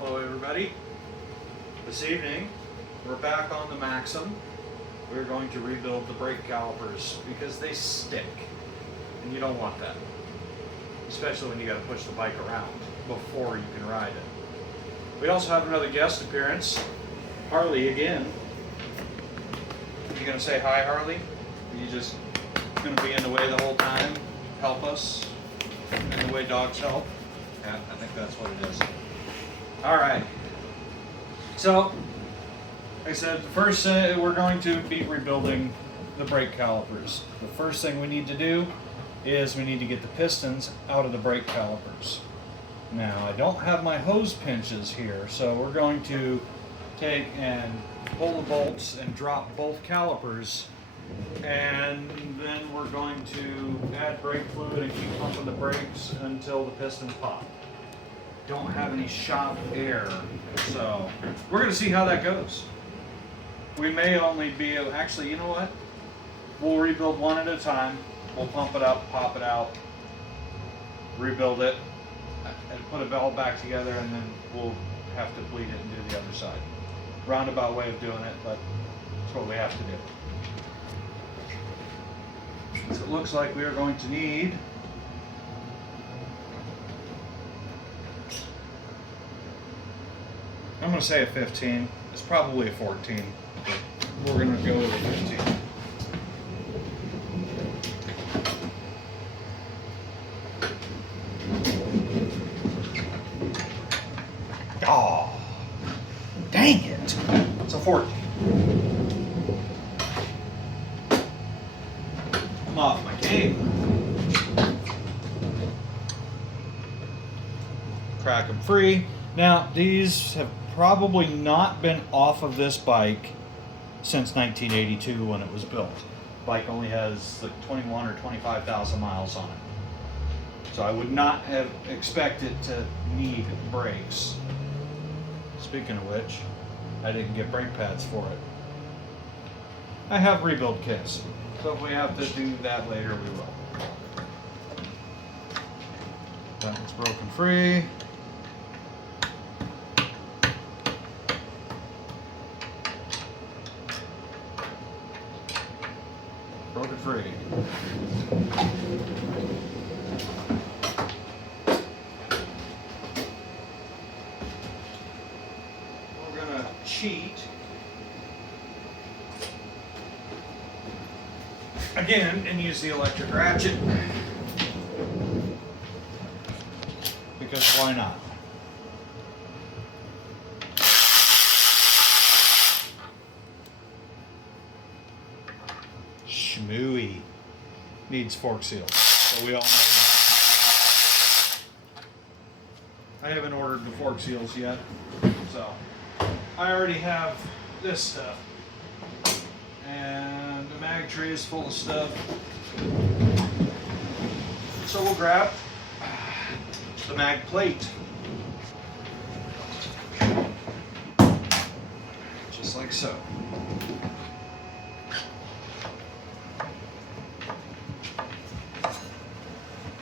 Hello everybody. This evening we're back on the Maxim. We're going to rebuild the brake calipers because they stick and you don't want that. Especially when you got to push the bike around before you can ride it. We also have another guest appearance, Harley again. You gonna say hi, Harley? Are you just gonna be in the way the whole time? Help us in the way dogs help? Yeah, I think that's what it is. All right. So, like I said, the first we're going to be rebuilding the brake calipers. The first thing we need to do is we need to get the pistons out of the brake calipers. Now, I don't have my hose pinches here, so we're going to take and pull the bolts and drop both calipers, and then we're going to add brake fluid and keep pumping the brakes until the pistons pop. Don't have any shop air, so we're going to see how that goes. We may only be able, actually, you know what? We'll rebuild one at a time. We'll pump it up, pop it out, rebuild it, and put it all back together, and then we'll have to bleed it and do the other side. Roundabout way of doing it, but that's what we have to do. So it looks like we are going to need I'm going to say a 15. It's probably a 14, but we're going to go with a 15. Oh, dang it. It's a 14. I'm off my game. Crack them free. Now, these have probably not been off of this bike since 1982 when it was built. The bike only has like 21 or 25,000 miles on it. So I would not have expected to need brakes. Speaking of which, I didn't get brake pads for it. I have rebuild kits, so if we have to do that later, we will. That one's broken free. Broken free. We're gonna cheat again and use the electric ratchet because why not? Schmooey. Needs fork seals, so we all know that. I haven't ordered the fork seals yet, so I already have this stuff. And the mag tray is full of stuff. So we'll grab the mag plate. Just like so.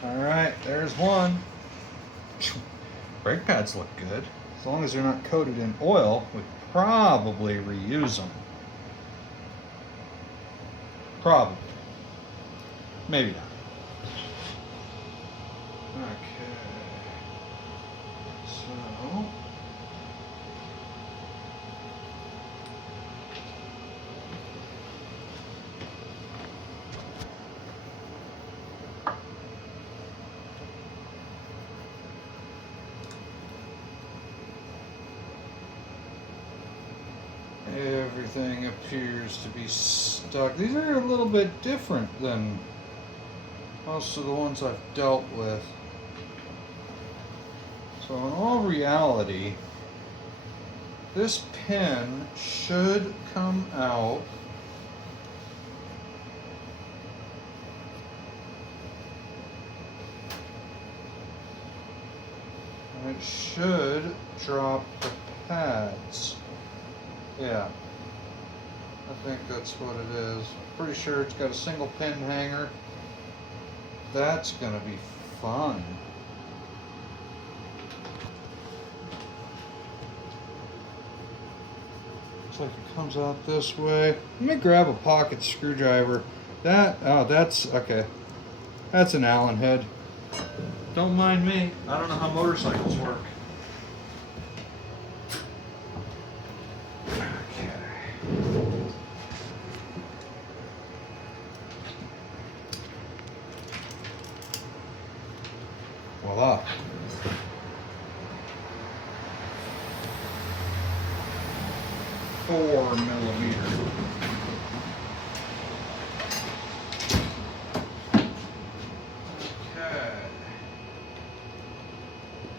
Alright, there's one. Brake pads look good. As long as they're not coated in oil, we probably reuse them. Probably. Maybe not. Okay. So everything appears to be stuck. These are a little bit different than most of the ones I've dealt with. So in all reality, this pin should come out and it should drop the pads. Yeah, I think that's what it is. Pretty sure it's got a single pin hanger. That's gonna be fun. looks like it comes out this way. Let me grab a pocket screwdriver. That's okay. That's an Allen head. Don't mind me. I don't know how motorcycles work. Okay. Voila. Four millimeter. Okay.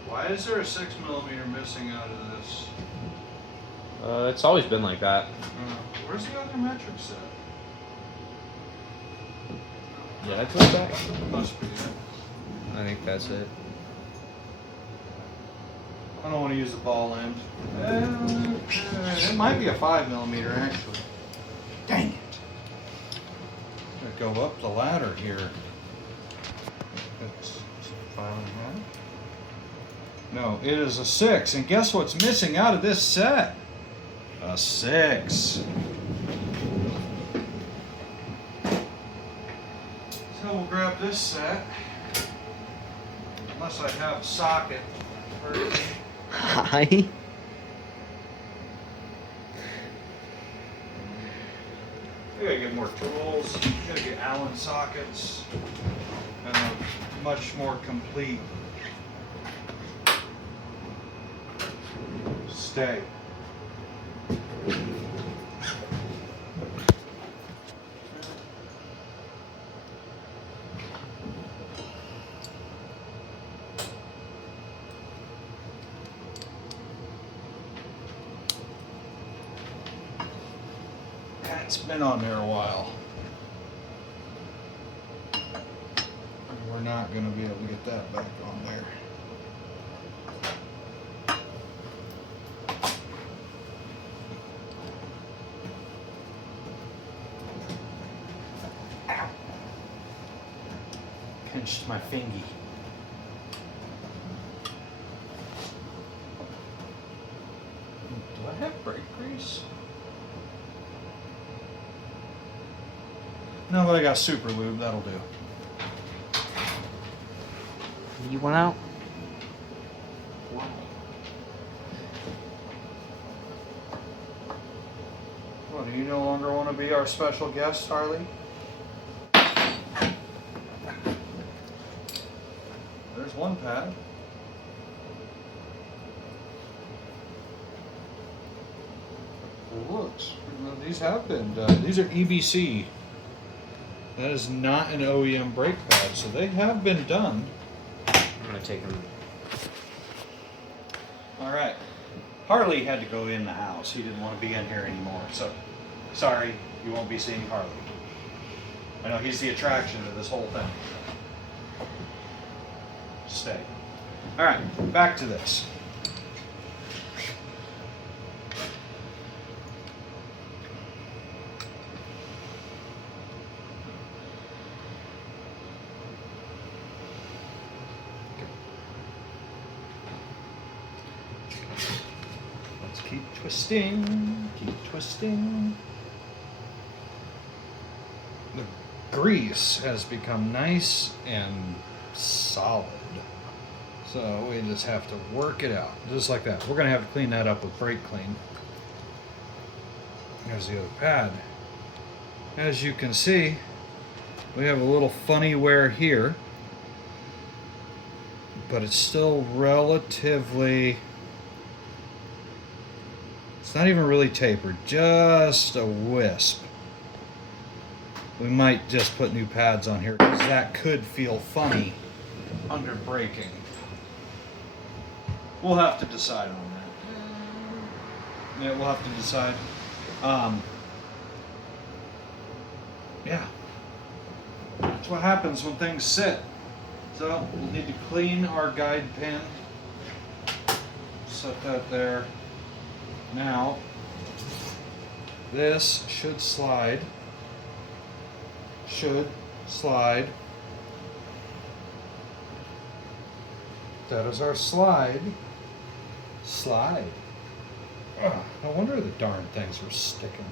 Why is there a 6 millimeter missing out of this? It's always been like that. Where's the other metric set? Yeah, that's what's back. Must be it. I think that's it. I don't want to use the ball end. It might be a 5 millimeter actually. Dang it. I'm gonna go up the ladder here. It's 5.5. No, it is a 6. And guess what's missing out of this set? A 6. So we'll grab this set. Unless I have a socket. Hi. You gotta get more tools, you gotta get Allen sockets, and a much more complete stay. It's been on there a while. And we're not going to be able to get that back on there. Ow. Pinched my fingy. Do I have brake grease? No, but I got super lube, that'll do. You went out? Wow. Well, do you no longer want to be our special guest, Harley? There's one pad. Looks. These have been done. These are EBC. That is not an OEM brake pad, so they have been done. I'm gonna take them. All right. Harley had to go in the house. He didn't want to be in here anymore, so sorry, you won't be seeing Harley. I know he's the attraction of this whole thing. Stay. All right, back to this. Keep twisting, keep twisting. The grease has become nice and solid. So we just have to work it out, just like that. We're gonna have to clean that up with brake clean. There's the other pad. As you can see, we have a little funny wear here, but it's still relatively, it's not even really tapered, just a wisp. We might just put new pads on here because that could feel funny under braking. We'll have to decide on that. Yeah, we'll have to decide. Yeah. That's what happens when things sit. So we'll need to clean our guide pin. Set that there. Now, this should slide. Should slide. That is our slide. Slide. Oh, no wonder the darn things were sticking.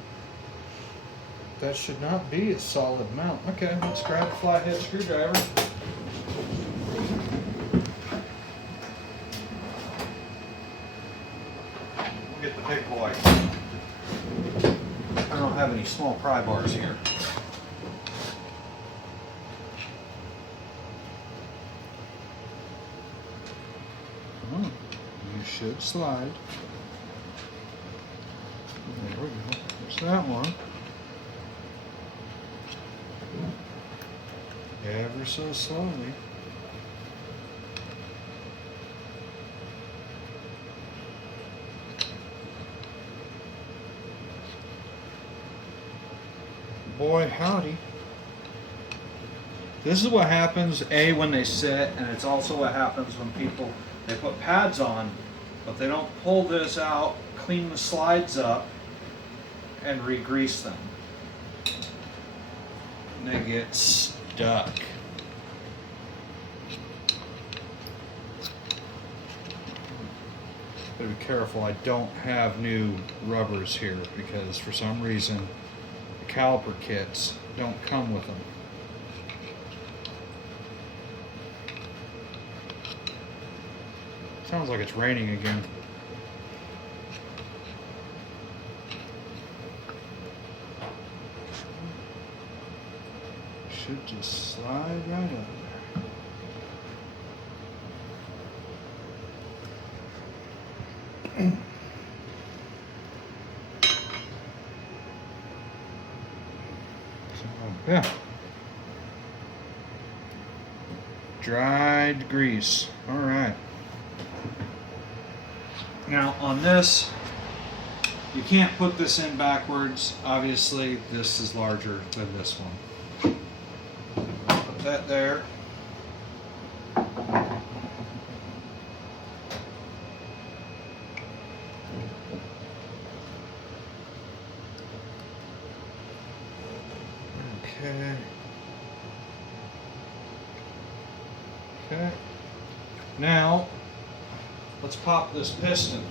That should not be a solid mount. Okay, let's grab a flathead screwdriver. We'll get the big boy. I don't have any small pry bars here. Oh, you should slide. There we go. There's that one. Ever so slowly. Boy, howdy. This is what happens, A, when they sit, and it's also what happens when people, they put pads on, but they don't pull this out, clean the slides up, and re-grease them. And they get stuck. Gotta be careful, I don't have new rubbers here because for some reason the caliper kits don't come with them. Sounds like it's raining again. Should just slide right up there. So, yeah. Dried grease. All right. Now on this, you can't put this in backwards. Obviously, this is larger than this one. Put that there. Okay. Okay. Now, let's pop this piston.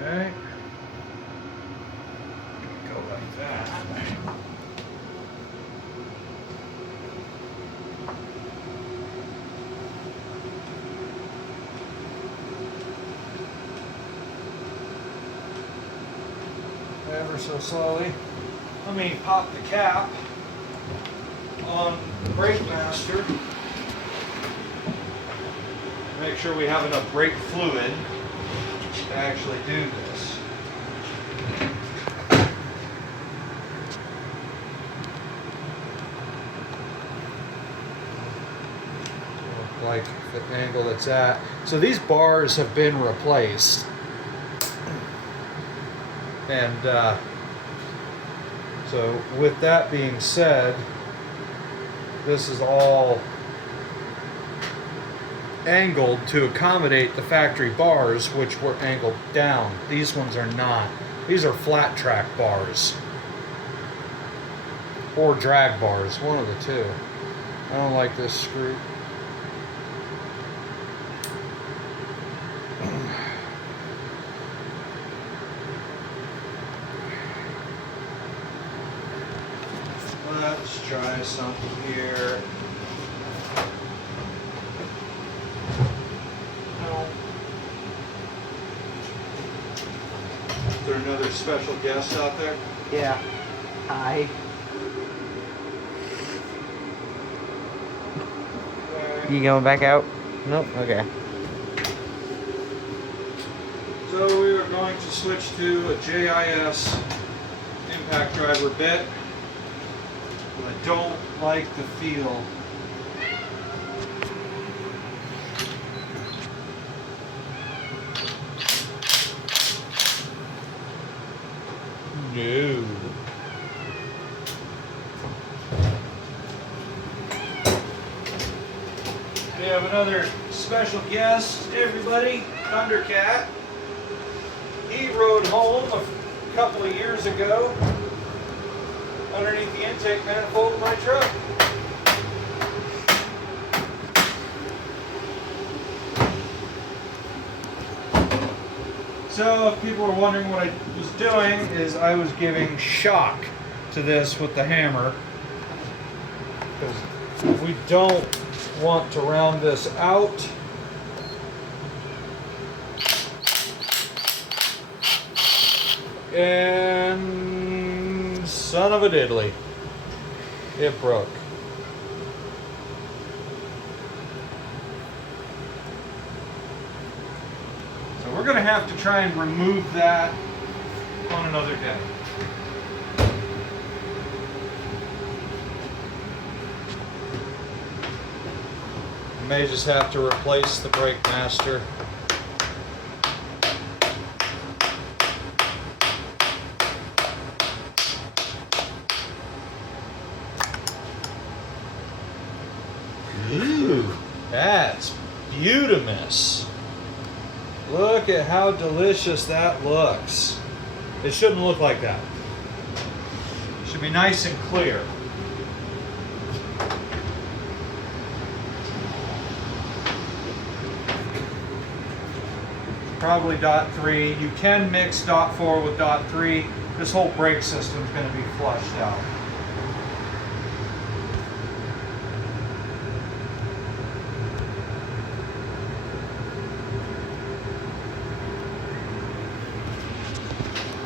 Okay. Go like that. Ever so slowly. Let me pop the cap on the Brake Master. Make sure we have enough brake fluid to actually do this. Like the angle it's at. So these bars have been replaced. And so with that being said, this is all angled to accommodate the factory bars, which were angled down. These ones are not. These are flat track bars or drag bars, one of the two. I don't like this screw. Let's try something here. Is there another special guest out there? Yeah. Hi. Okay. You going back out? Nope. Okay. So we are going to switch to a JIS impact driver bit. But I don't like the feel. No. We have another special guest, everybody, Thundercat. He rode home a couple of years ago underneath the intake manifold of my truck. So if people are wondering what I was doing, is I was giving shock to this with the hammer, because we don't want to round this out. And son of a diddly, it broke. So we're going to have to try and remove that on another day. May just have to replace the brake master. Ooh, that's beautimous. Look at how delicious that looks. It shouldn't look like that. It should be nice and clear. Probably .3. You can mix .4 with .3. This whole brake system is going to be flushed out.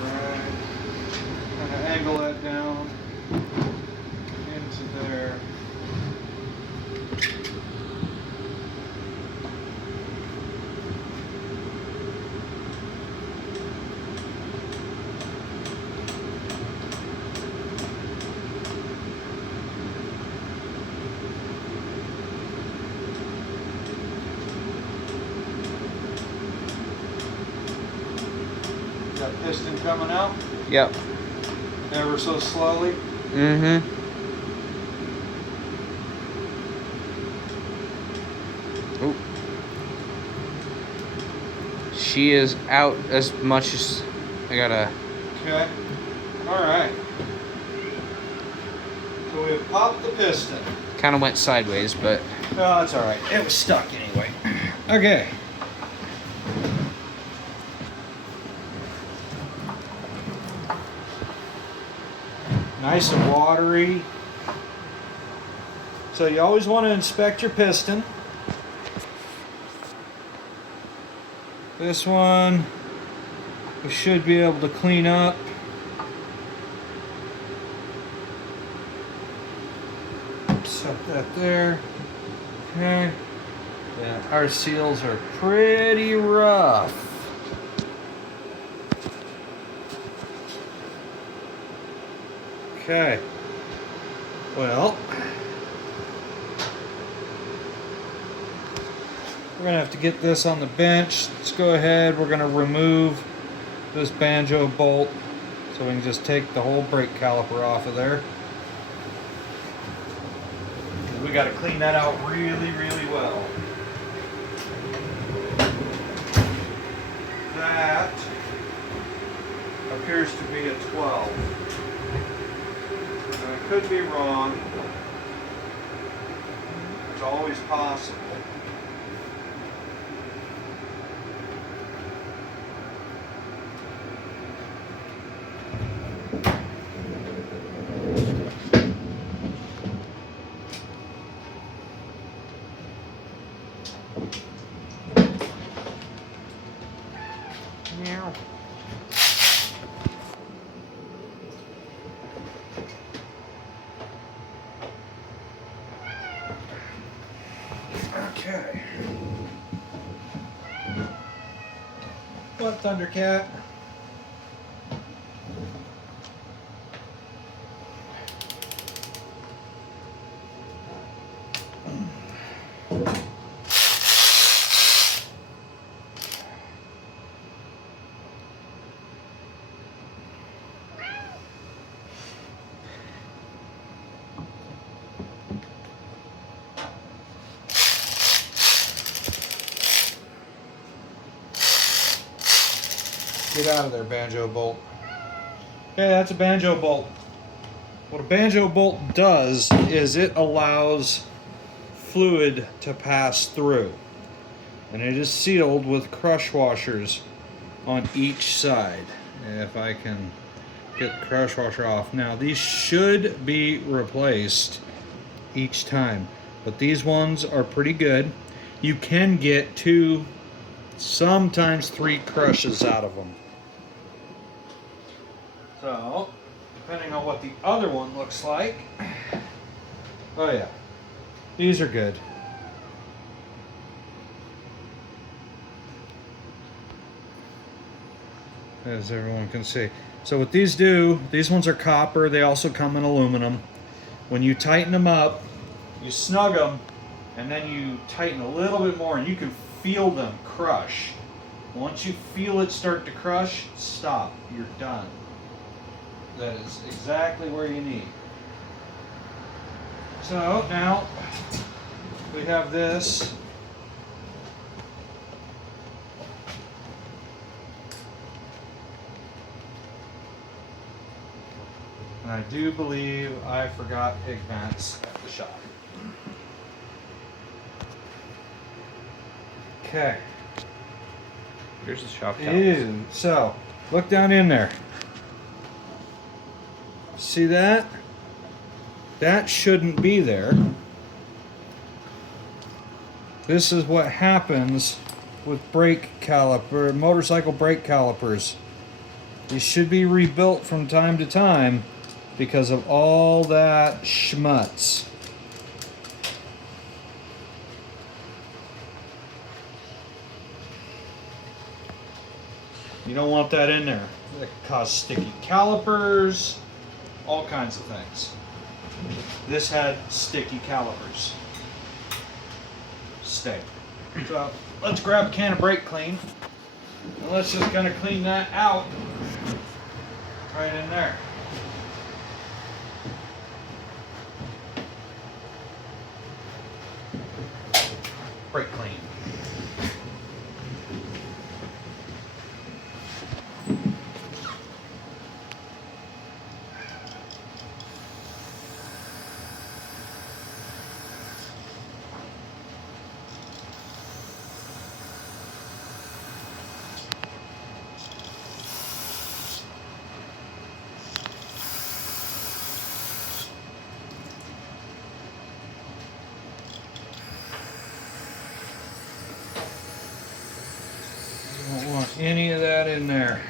Alright. I'm going to angle that down into there. Got piston coming out. Yep. Ever so slowly. Mm-hmm. Oop. She is out as much as I gotta. Okay. Alright. So we have popped the piston. Kind of went sideways, but No, that's alright. It was stuck anyway. Okay. Nice and watery. So you always want to inspect your piston. This one we should be able to clean up. Set that there. Okay. Yeah, our seals are pretty rough. Okay. Well, we're gonna have to get this on the bench. Let's go ahead. We're gonna remove this banjo bolt so we can just take the whole brake caliper off of there. We got to clean that out really, really well. That appears to be a 12. I could be wrong. It's always possible. Meow. Okay. What, Thundercat? Get out of there, banjo bolt. Okay, that's a banjo bolt. What a banjo bolt does is it allows fluid to pass through. And it is sealed with crush washers on each side. If I can get the crush washer off. Now, these should be replaced each time, but these ones are pretty good. You can get 2, sometimes 3 crushes out of them. So, depending on what the other one looks like. Oh yeah, these are good. As everyone can see. So what these do, these ones are copper, they also come in aluminum. When you tighten them up, you snug them, and then you tighten a little bit more, and you can feel them crush. Once you feel it start to crush, stop, you're done. That is exactly where you need. So now we have this. And I do believe I forgot pig mats at the shop. Okay. Here's the shop towels. Ew. So, look down in there. See that? That shouldn't be there. This is what happens with brake caliper, motorcycle brake calipers. These should be rebuilt from time to time because of all that schmutz. You don't want that in there. That can cause sticky calipers, all kinds of things. This had sticky calipers. Stay. So let's grab a can of brake clean and let's just kind of clean that out right in there. Brake clean. Don't want any of that in there.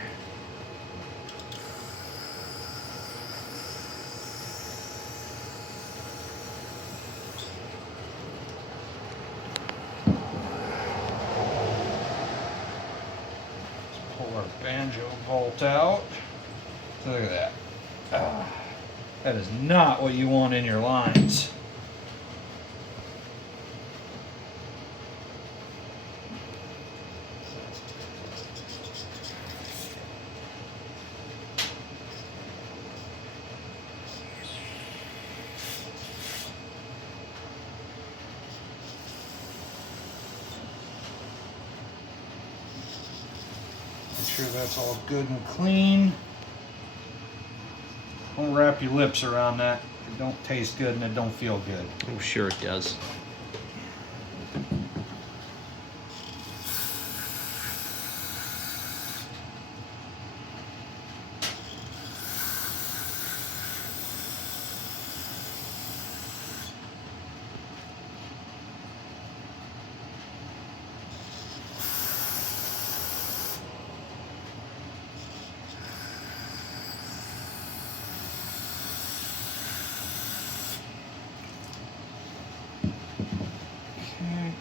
Let's pull our banjo bolt out. Look at that. That is not what you want in your lines. Make sure that's all good and clean. Don't wrap your lips around that. It don't taste good and it don't feel good. I'm sure it does. Okay.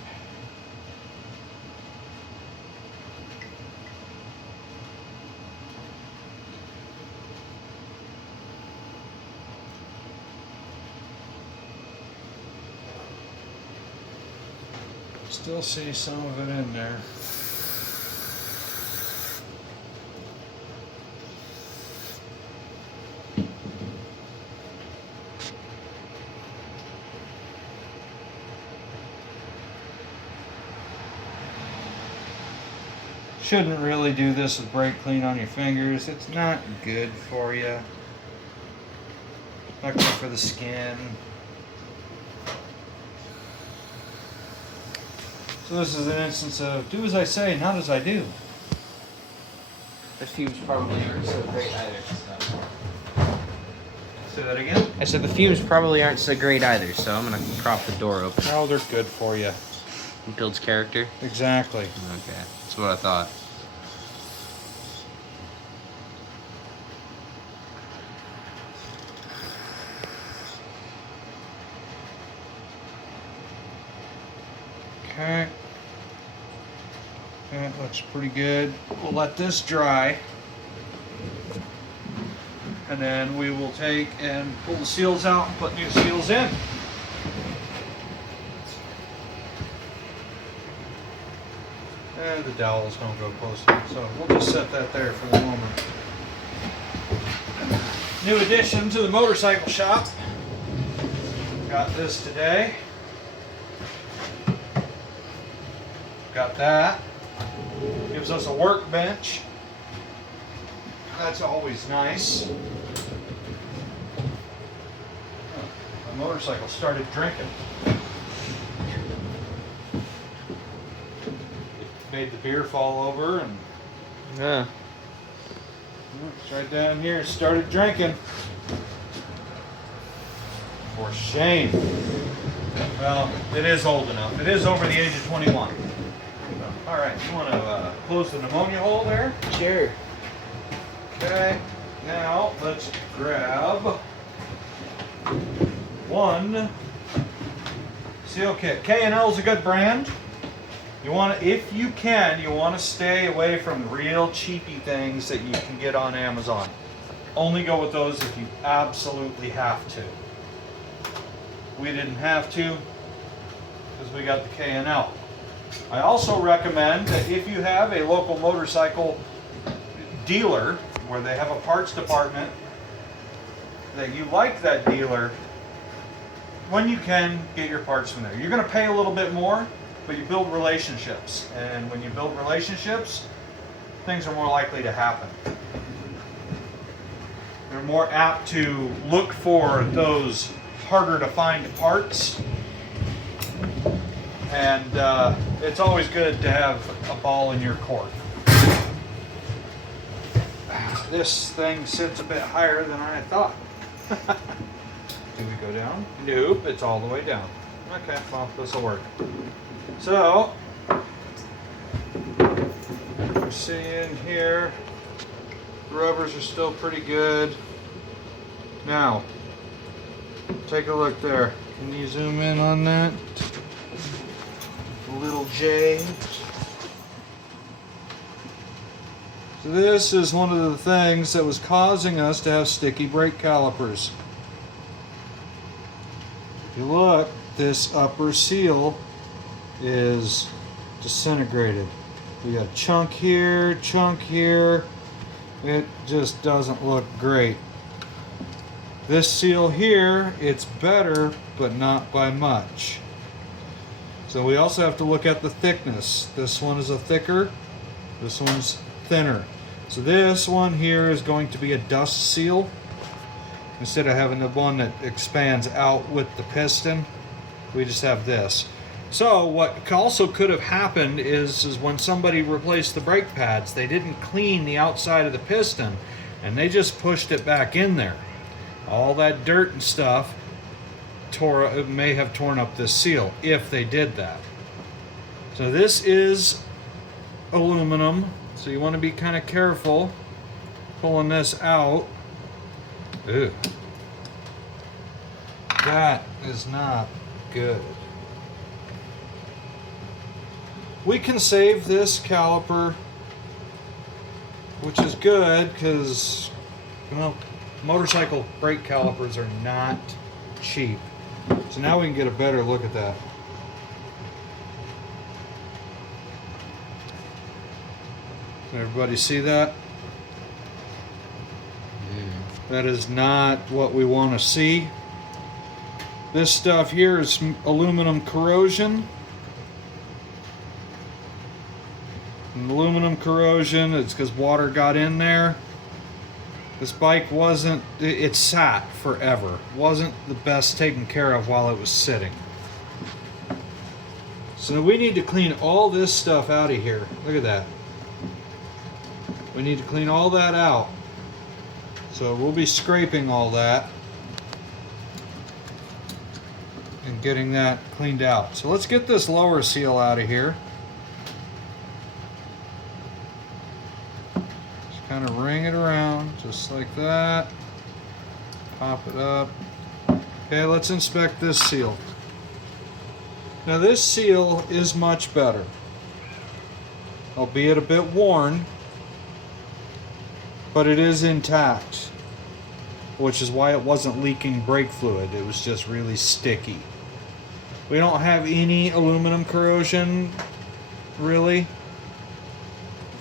Still see some of it in there. Shouldn't really do this with brake clean on your fingers. It's not good for you. Not good for the skin. So this is an instance of do as I say, not as I do. The fumes probably aren't so great either. So. Say that again? I said the fumes probably aren't so great either, so I'm gonna prop the door open. Oh, they're good for you. It builds character. Exactly. Okay, that's what I thought. Okay. That looks pretty good. We'll let this dry. And then we will take and pull the seals out and put new seals in. And the dowels don't go close to it, so we'll just set that there for the moment. New addition to the motorcycle shop. Got this today. Got that. Gives us a workbench. That's always nice. The motorcycle started drinking. Made the beer fall over and Yeah. it's right down here. Started drinking. For shame. Well, it is old enough. It is over the age of 21. All right, you want to close the pneumonia hole there? Sure. Okay, now let's grab one seal kit. K&L is a good brand. You want to, if you can, you want to stay away from real cheapy things that you can get on Amazon. Only go with those if you absolutely have to. We didn't have to because we got the K&L. I also recommend that if you have a local motorcycle dealer where they have a parts department, that you like that dealer, when you can, get your parts from there. You're going to pay a little bit more, but you build relationships. And when you build relationships, things are more likely to happen. They're more apt to look for those harder to find parts. And it's always good to have a ball in your court. This thing sits a bit higher than I thought. Do we go down? Nope, it's all the way down. Okay, well, this will work. So, we're seeing here, the rubbers are still pretty good. Now, take a look there. Can you zoom in on that? Little J. So this is one of the things that was causing us to have sticky brake calipers. If you look, this upper seal is disintegrated. We got chunk here, chunk here. It just doesn't look great. This seal here, it's better, but not by much. So we also have to look at the thickness. This one is a thicker, this one's thinner. So this one here is going to be a dust seal instead of having the one that expands out with the piston. We just have this. So what also could have happened is when somebody replaced the brake pads, they didn't clean the outside of the piston and they just pushed it back in there. All that dirt and stuff may have torn up this seal if they did that. So this is aluminum, so you want to be kind of careful pulling this out. Ew. That is not good. We can save this caliper, which is good because, well, motorcycle brake calipers are not cheap. So now we can get a better look at that. Can everybody see that? That is not what we want to see. This stuff here is aluminum corrosion. And aluminum corrosion. It's because water got in there. This bike wasn't, it sat forever. Wasn't the best taken care of while it was sitting. So we need to clean all this stuff out of here. Look at that. We need to clean all that out. So we'll be scraping all that and getting that cleaned out. So let's get this lower seal out of here. Just kind of ring it around just like that. Pop it up. Okay, let's inspect this seal. Now this seal is much better, albeit a bit worn, but it is intact, which is why it wasn't leaking brake fluid. It was just really sticky. We don't have any aluminum corrosion, really,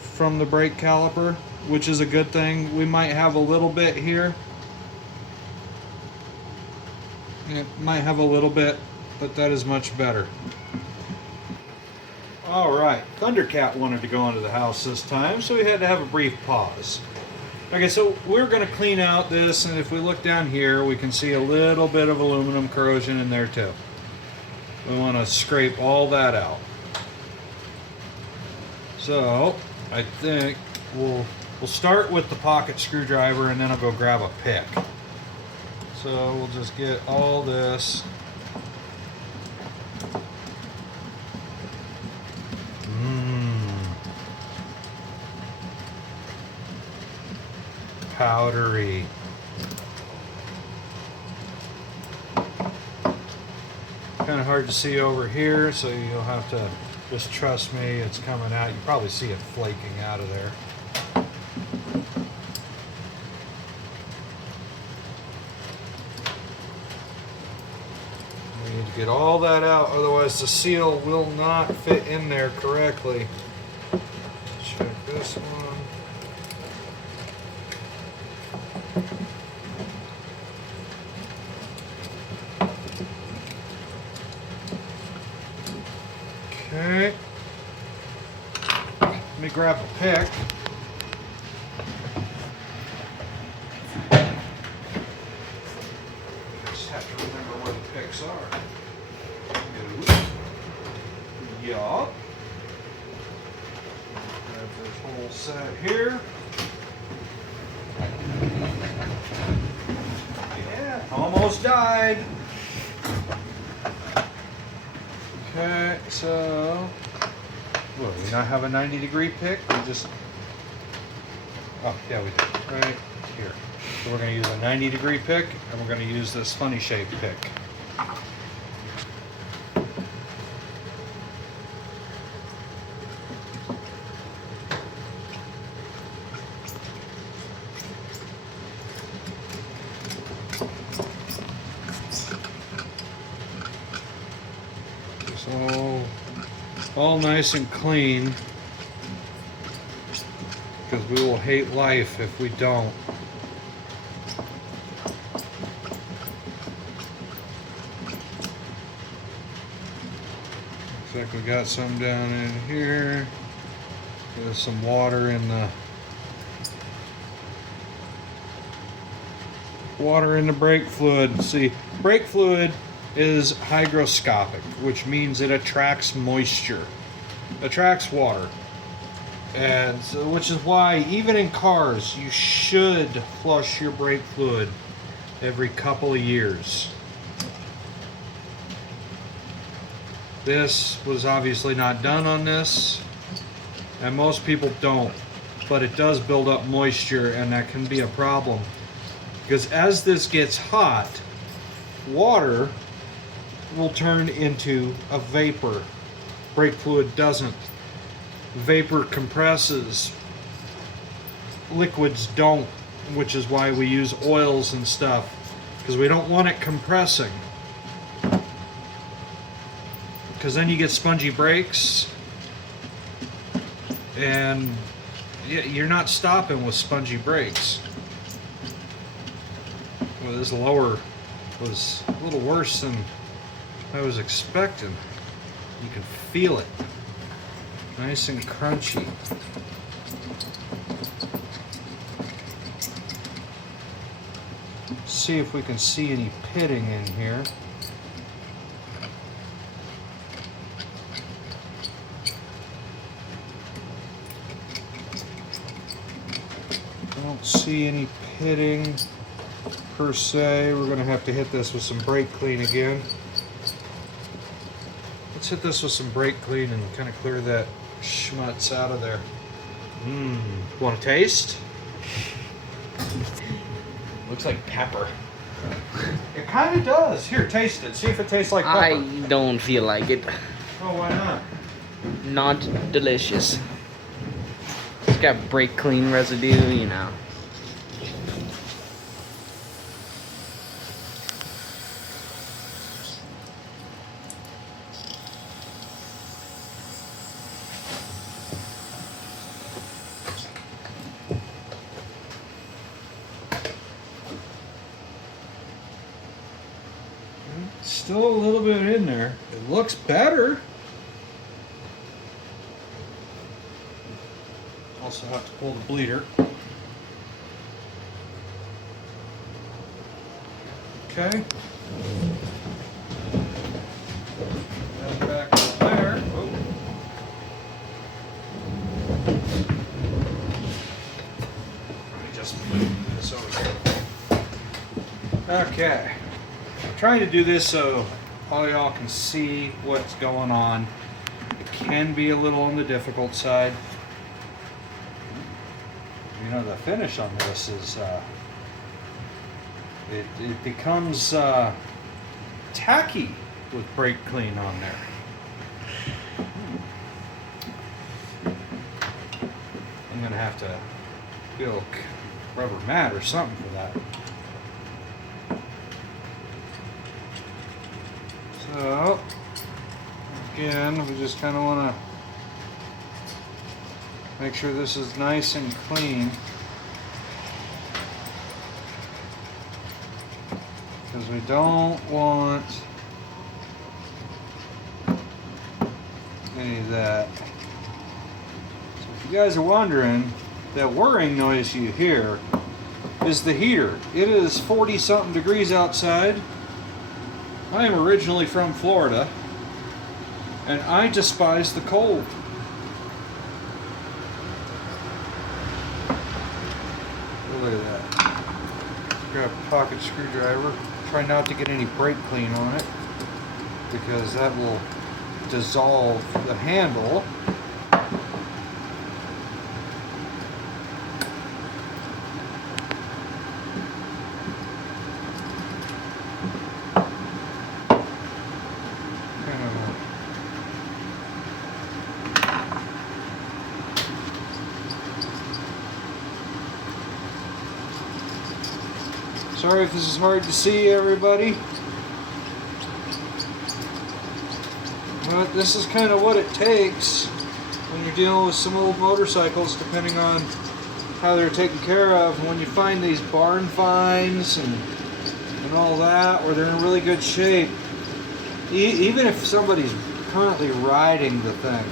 from the brake caliper, which is a good thing. We might have a little bit here. It might have a little bit, but that is much better. All right, Thundercat wanted to go into the house this time, so we had to have a brief pause. Okay, so we're going to clean out this, and if we look down here, we can see a little bit of aluminum corrosion in there too. We want to scrape all that out. So I think we'll start with the pocket screwdriver, and then I'll go grab a pick. So we'll just get all this. Powdery. Kind of hard to see over here, so you'll have to just trust me, it's coming out. You probably see it flaking out of there. We need to get all that out, otherwise the seal will not fit in there correctly. Check this one. Okay, let me grab a pick. Just have to remember where the picks are. Yup. Grab this whole set here. Yeah, almost died. Okay, so, what, do we not have a 90-degree pick? We just, oh, yeah, we do, right here. So we're going to use a 90-degree pick, and we're going to use this funny shaped pick. So, all nice and clean, because we will hate life if we don't. Looks like we got some down in here. There's some water in the brake fluid. See, brake fluid is hygroscopic, which means it attracts moisture, attracts water, and so, which is why even in cars you should flush your brake fluid every couple of years. This was obviously not done on this, and most people don't, but it does build up moisture, and that can be a problem because as this gets hot, water will turn into a vapor. Brake fluid doesn't. Vapor compresses. Liquids don't, which is why we use oils and stuff, because we don't want it compressing. Because then you get spongy brakes, and you're not stopping with spongy brakes. Well, this lower was a little worse than I was expecting. You can feel it. Nice and crunchy. See if we can see any pitting in here. Don't see any pitting per se. We're gonna have to hit this with some brake clean again. Let's hit this with some brake clean and kind of clear that schmutz out of there. Want to taste? Looks like pepper. It kind of does. Here, taste it. See if it tastes like pepper. I don't feel like it. Oh, why not? Not delicious. It's got brake clean residue, you know. Still a little bit in there. It looks better. Also have to pull the bleeder. Okay. That back up there. Oh. Let me just move this over here. Okay. I'm trying to do this so all y'all can see what's going on. It can be a little on the difficult side. You know, the finish on this is, it becomes tacky with brake clean on there. I'm gonna have to feel rubber mat or something for that. So, again, we just kind of want to make sure this is nice and clean, because we don't want any of that. So if you guys are wondering, that whirring noise you hear is the heater. It is 40 something degrees outside. I am originally from Florida, and I despise the cold. Look at that. Grab a pocket screwdriver. Try not to get any brake clean on it, because that will dissolve the handle. Sorry if this is hard to see, everybody. But this is kind of what it takes when you're dealing with some old motorcycles, depending on how they're taken care of. When you find these barn finds and all that, where they're in really good shape, even if somebody's currently riding the thing,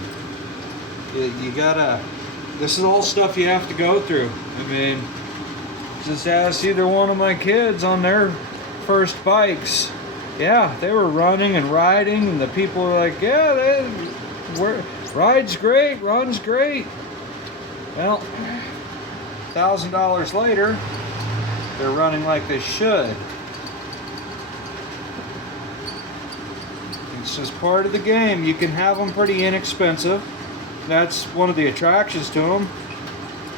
you gotta, this is all stuff you have to go through. I mean, just ask either one of my kids on their first bikes. Yeah, they were running and riding, and the people were like, yeah, ride's great, run's great. Well, $1,000 later, they're running like they should. It's just part of the game. You can have them pretty inexpensive. That's one of the attractions to them.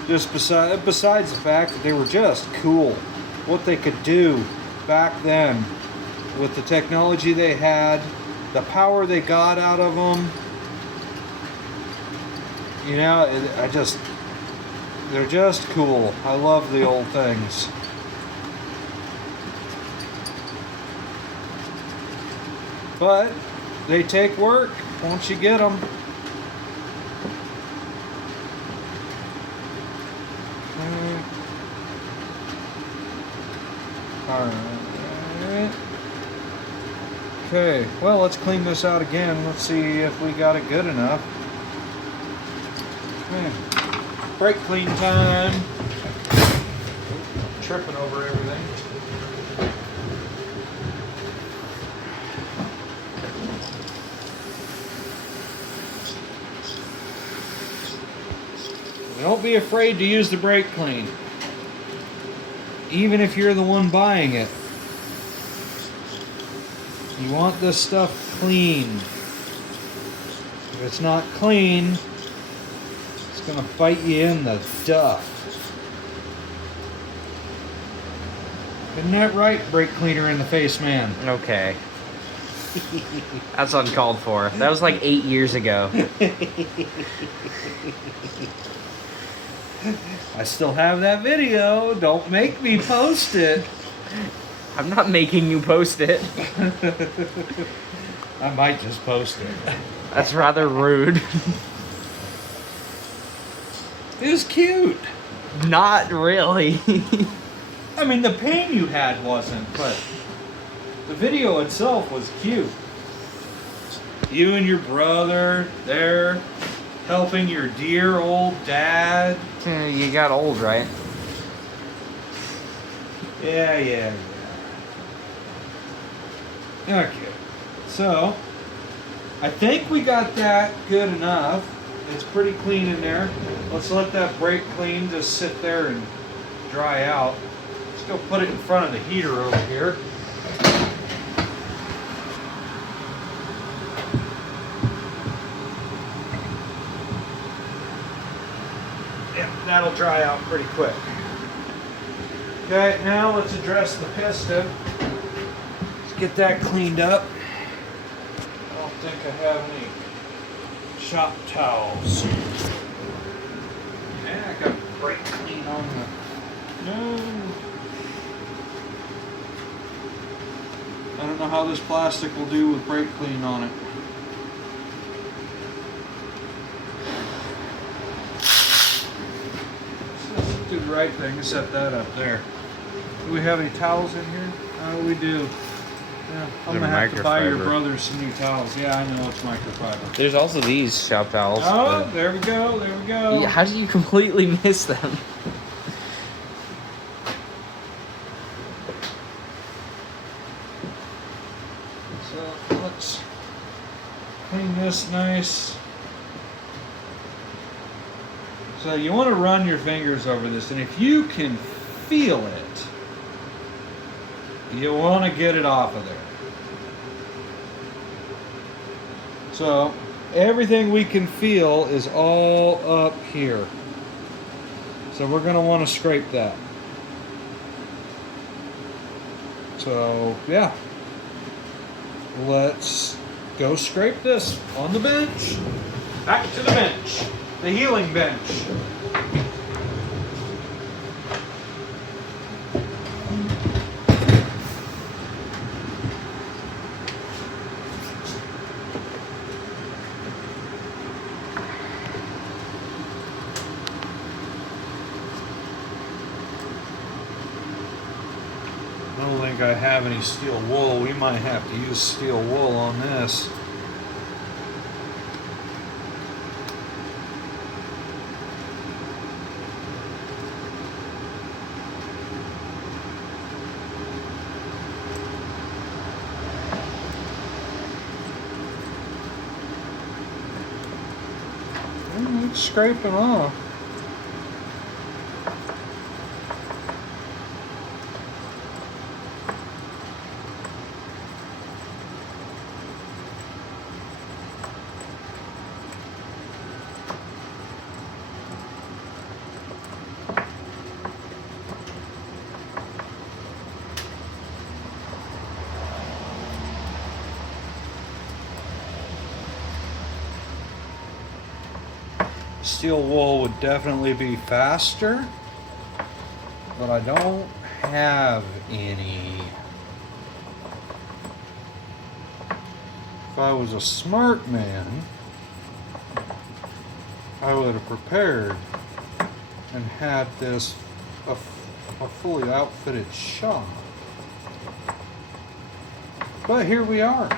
Just besides the fact that they were just cool. What they could do back then with the technology they had, the power they got out of them. You know, they're just cool. I love the old things. But they take work once you get them. Alright. Okay, well, let's clean this out again. Let's see if we got it good enough. Brake clean time. Tripping over everything. Don't be afraid to use the brake clean, even if you're the one buying it. You want this stuff clean. If it's not clean, it's gonna bite you in the duff. Isn't that right, brake cleaner in the face man? Okay. That's uncalled for. That was like 8 years ago. I still have that video. Don't make me post it. I'm not making you post it. I might just post it. That's rather rude. It was cute. Not really. I mean, the pain you had wasn't, but the video itself was cute. You and your brother there helping your dear old dad. You got old, right? Yeah. Okay. So, I think we got that good enough. It's pretty clean in there. Let's let that brake clean just sit there and dry out. Let's go put it in front of the heater over here. Yeah, that'll dry out pretty quick. Okay, now let's address the piston. Let's get that cleaned up. I don't think I have any shop towels. Yeah, I got brake clean on the... No. I don't know how this plastic will do with brake clean on it. Let's do the right thing and set that up there. Do we have any towels in here? Oh, we do. Yeah, I'm gonna have to buy your brother some new towels. Yeah, I know it's microfiber. There's also these shop towels. Oh, there we go. There we go. Yeah, how did you completely miss them? So let's clean this nice. So you want to run your fingers over this, and if you can feel it, you want to get it off of there. So everything we can feel is all up here. So we're going to want to scrape that. So yeah, let's go scrape this on the bench. Back to the bench, the healing bench. I don't think I have any steel wool. We might have to use steel wool on this. It's scraping off. Steel wool would definitely be faster, but I don't have any. If I was a smart man, I would have prepared and had this a fully outfitted shop. But here we are.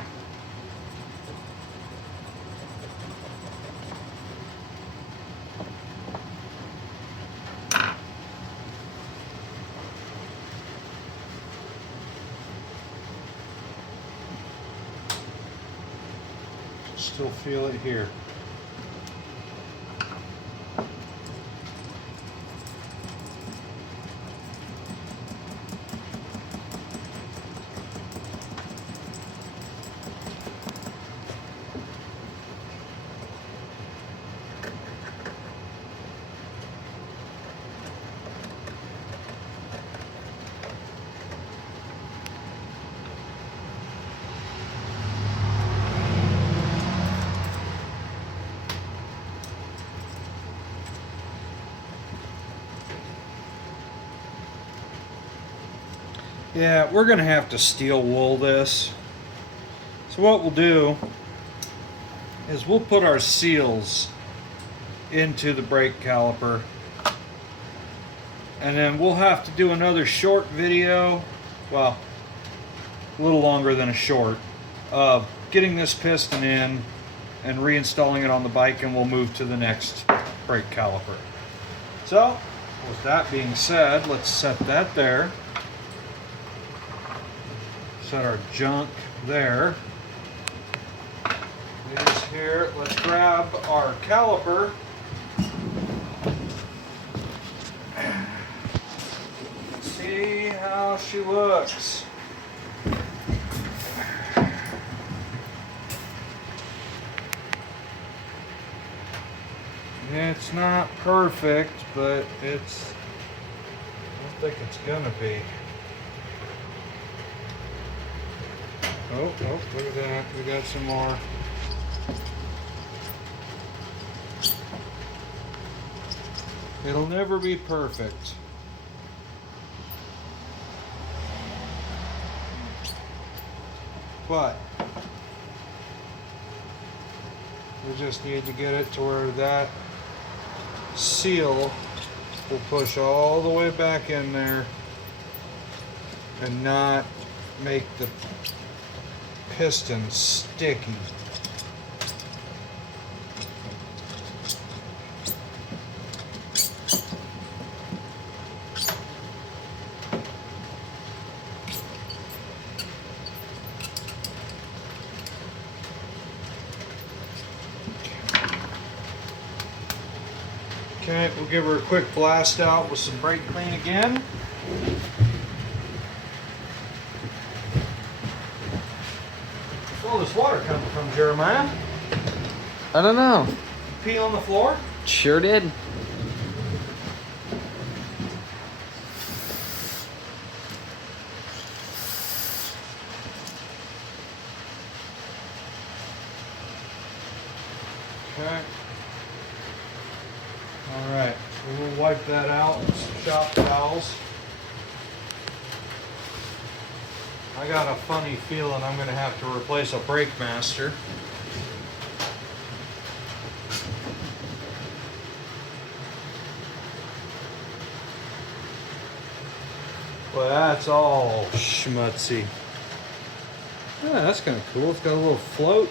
Still feel it here. Yeah, we're gonna have to steel wool this. So what we'll do is we'll put our seals into the brake caliper, and then we'll have to do another short video, well, a little longer than a short, of getting this piston in and reinstalling it on the bike, and we'll move to the next brake caliper. So with that being said, let's set that there. Set our junk there. These here, let's grab our caliper. See how she looks. It's not perfect, but it's, I don't think it's gonna be. Oh, look at that. We got some more. It'll never be perfect. But we just need to get it to where that seal will push all the way back in there and not make the piston sticky. Okay, we'll give her a quick blast out with some brake clean again. Where's all this water coming from, Jeremiah? I don't know. Pee on the floor? Sure did. Okay. Alright, so we'll wipe that out with some shop towels. I got a funny feeling I'm going to have to replace a brake master. Well, that's all schmutzy. Yeah, that's kind of cool. It's got a little float.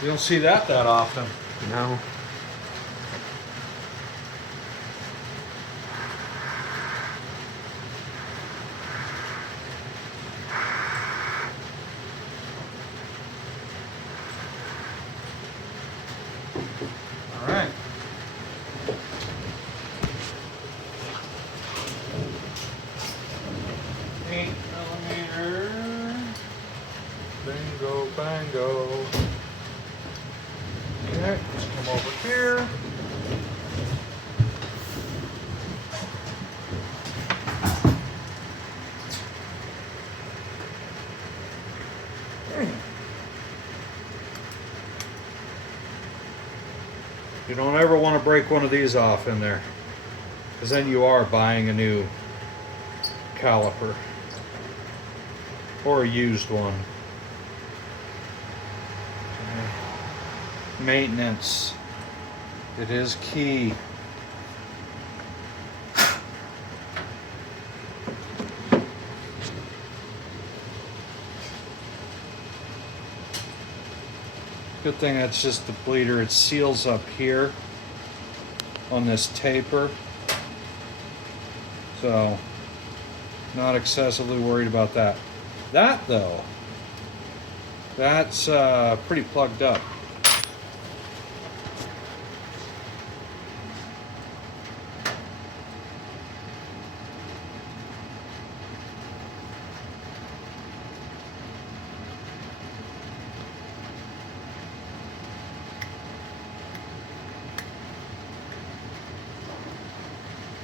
You don't see that often. No. All right. Bingo, bango. Okay, let's come over here. You don't ever want to break one of these off in there, because then you are buying a new caliper or a used one. Maintenance, it is key. Good thing that's just the bleeder. It seals up here on this taper, so not excessively worried about that. That though, That's pretty plugged up.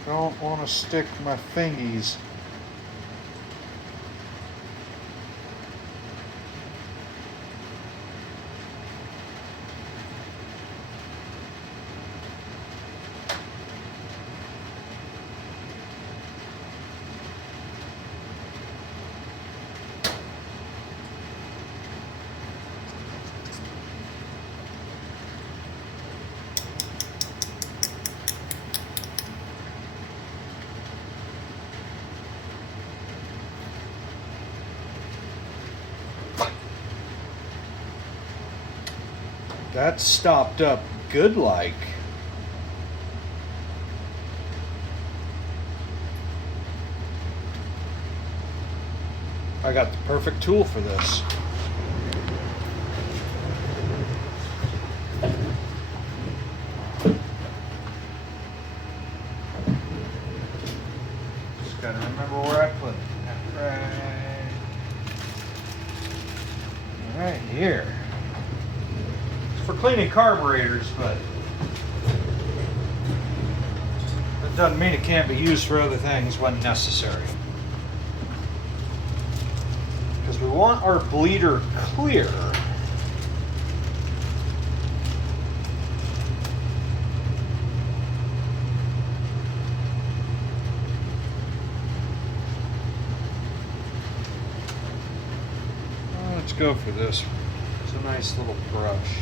Don't want to stick my fingies. That's stopped up good like. I got the perfect tool for this. Just gotta remember where I put it. Right here. For cleaning carburetors, but that doesn't mean it can't be used for other things when necessary. Because we want our bleeder clear. Let's go for this. It's a nice little brush.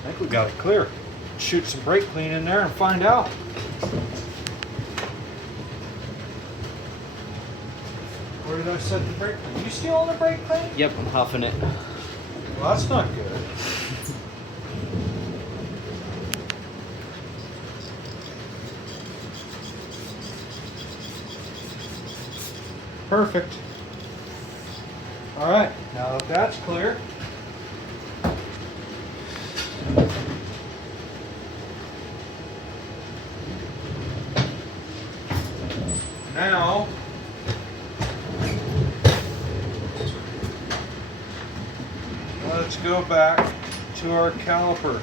I think we got it clear. Shoot some brake clean in there and find out. Where did I set the brake clean? You still on the brake clean? Yep, I'm huffing it. Well, that's not good. Perfect. All right, now that that's clear, now let's go back to our caliper.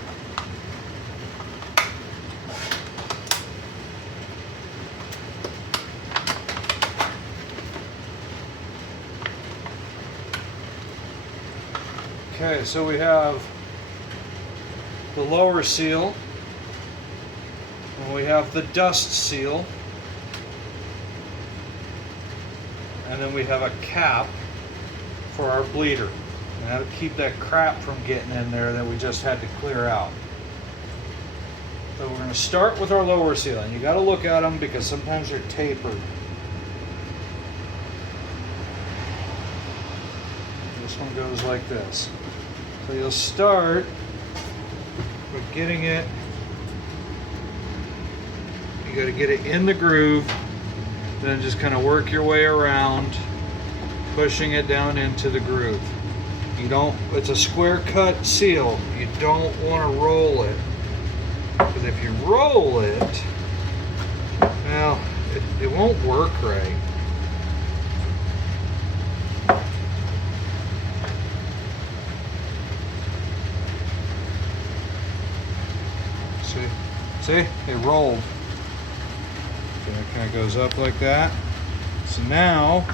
Okay, so we have the lower seal, and we have the dust seal, and then we have a cap for our bleeder. And that'll keep that crap from getting in there that we just had to clear out. So we're going to start with our lower seal, and you got to look at them because sometimes they're tapered. This one goes like this. So you'll start with getting it, you got to get it in the groove, then just kind of work your way around, pushing it down into the groove. You don't, it's a square cut seal, you don't want to roll it, because if you roll it, well, it won't work right. See, it rolled. So it kind of goes up like that. So now,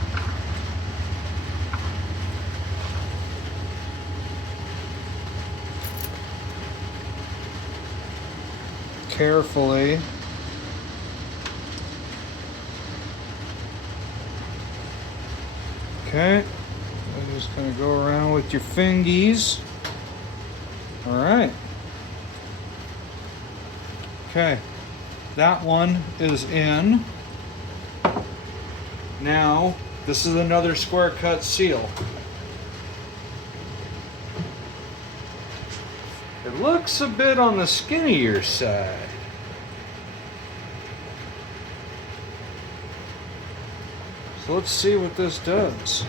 carefully, okay, I'm just gonna go around with your fingies. All right. Okay, that one is in. Now, this is another square cut seal. It looks a bit on the skinnier side. So let's see what this does.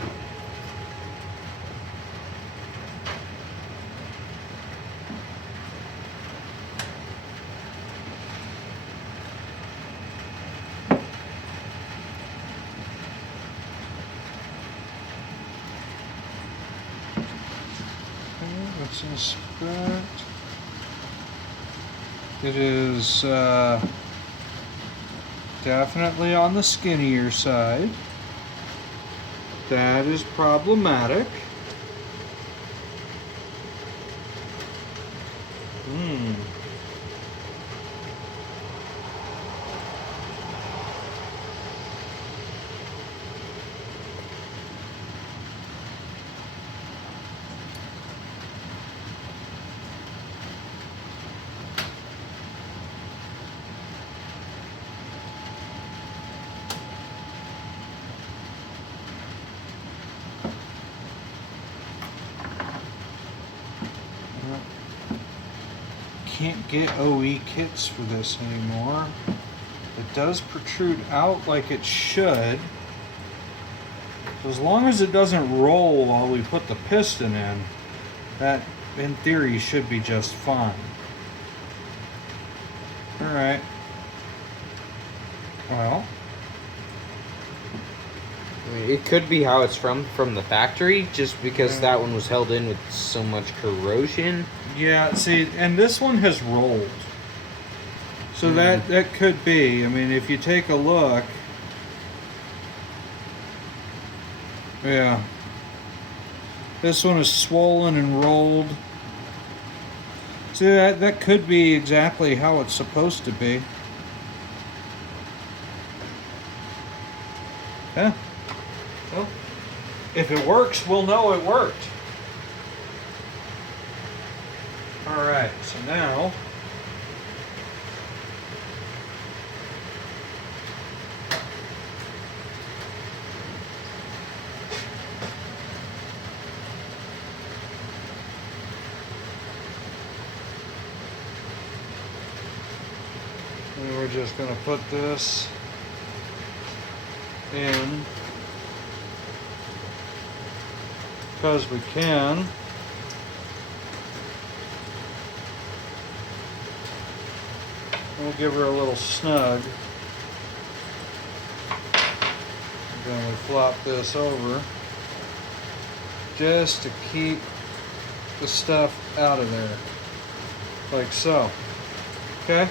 Let's inspect. It is definitely on the skinnier side. That is problematic. Can't get OE kits for this anymore. It does protrude out like it should. So as long as it doesn't roll while we put the piston in, that in theory should be just fine. Alright. Well, I mean, it could be how it's from the factory, just because that one was held in with so much corrosion. yeah, see, and this one has rolled. So that could be. I mean, if you take a look, yeah. This one is swollen and rolled. See, that could be exactly how it's supposed to be. Yeah. Well, if it works, we'll know it worked. All right, so now and we're just going to put this in because we can. We'll give her a little snug. Then we flop this over just to keep the stuff out of there, like so. Okay.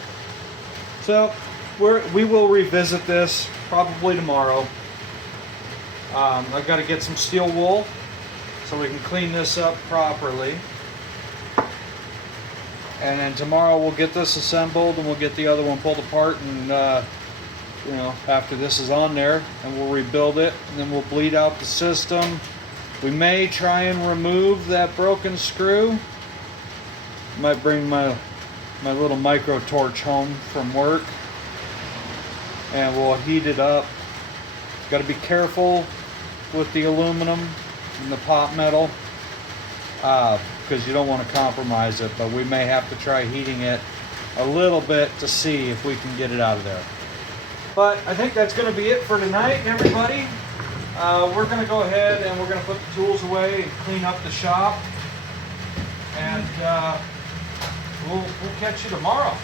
So we will revisit this probably tomorrow. I've got to get some steel wool so we can clean this up properly. And then tomorrow we'll get this assembled and we'll get the other one pulled apart, and you know, after this is on there, and we'll rebuild it, and then we'll bleed out the system. We may try and remove that broken screw. Might bring my little micro torch home from work and we'll heat it up. Got to be careful with the aluminum and the pot metal because you don't want to compromise it, but we may have to try heating it a little bit to see if we can get it out of there. But I think that's going to be it for tonight, everybody. We're going to go ahead and we're going to put the tools away and clean up the shop, and we'll catch you tomorrow.